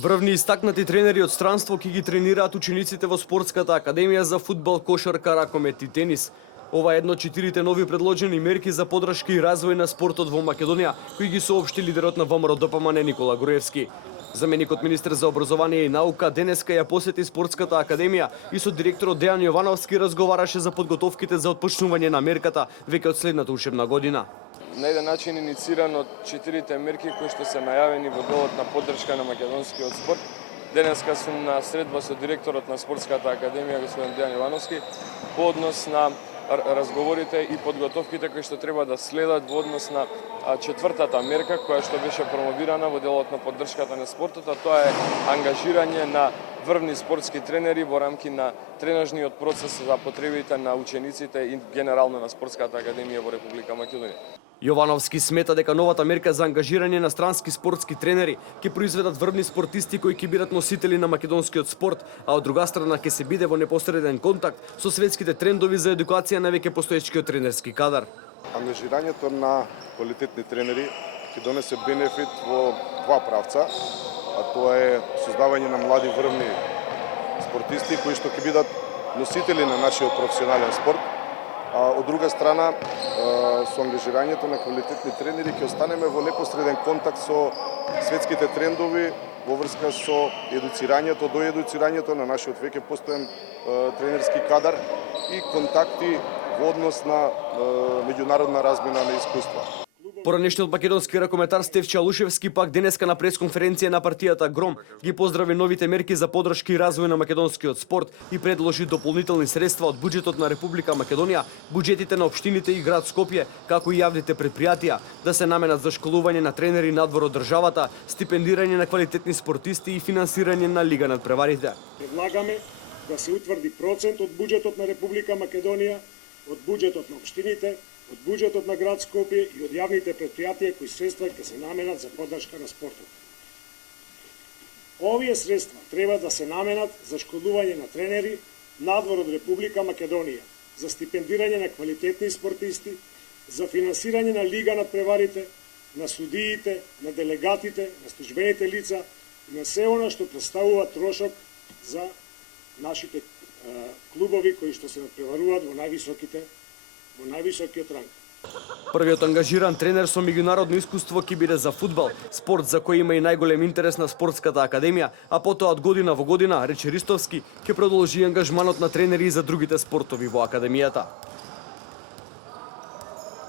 Врвни истакнати тренери од странство ќе ги тренираат учениците во спортската академија за фудбал, кошарка, ракомет и тенис. Ова е едно од 4 нови предложени мерки за поддршка и развој на спортот во Македонија, кои ги соопшти лидерот на ВМРО ДПМН Никола Груевски. Заменикот министер за образование и наука денеска ја посети спортската академија и со директорот Дејан Јовановски разговараше за подготовките за отпочнување на мерката веќе од следната учебна година. На еден начин иницииран од 4 мерки кои што се најавени во делот на поддршка на македонскиот спорт. Денеска сум на средба со директорот на спортската академија господин Дејан Јовановски по однос на разговорите и подготовките кои што треба да следат во однос на 4-та мерка која што беше промовирана во делот на поддршката на спортот, а тоа е ангажирање на врвни спортски тренери во рамки на тренажниот процес за потребите на учениците и генерално на спортската академија во Република Македонија. Јовановски смета дека новата мерка за ангажирање на странски спортски тренери ќе произведат врвни спортисти кои ќе бидат носители на македонскиот спорт, а од друга страна ќе се биде во непосреден контакт со светските трендови за едукација на веќе постоечкиот тренерски кадар. Ангажирањето на квалитетни тренери ќе донесе бенефит во два правца, а тоа е создавање на млади врвни спортисти кои што ќе бидат носители на нашиот професионален спорт. А од друга страна, со ангажирањето на квалитетни тренери ќе останеме во непосреден контакт со светските трендови во врска со едуцирањето, доедуцирањето на нашиот веќе постојан тренерски кадар и контакти во однос на меѓународна размена на искуства. Поранешниот македонски ракометар Стеф Чалушевски пак денеска на пресконференција на партијата Гром ги поздрави новите мерки за поддршка и развој на македонскиот спорт и предложи дополнителни средства од буџетот на Република Македонија, буџетите на општините и град Скопје, како и јавните претпријатија, да се наменат за школување на тренери надвор од државата, стипендирање на квалитетни спортисти и финансирање на Лига над преварите. Предлагаме да се утврди процент од буџетот на Република Македонија, од буџетот на општините, од буџетот на град Скопје и од јавните претпријатија кои средства ќе се наменат за поддршка на спортот. Овие средства треба да се наменат за школување на тренери надвор од Република Македонија, за стипендирање на квалитетни спортисти, за финансирање на Лига над преварите, на судиите, на делегатите, на службените лица и на се она што представува трошок за нашите клубови кои што се надпреваруваат во највисокиот ранг. Првиот ангажиран тренер со меѓународно искуство ќе биде за фудбал, спорт за кој има и најголем интерес на спортската академија, а потоа од година во година, рече Ристовски, ќе продолжи ангажманот на тренери и за другите спортови во академијата.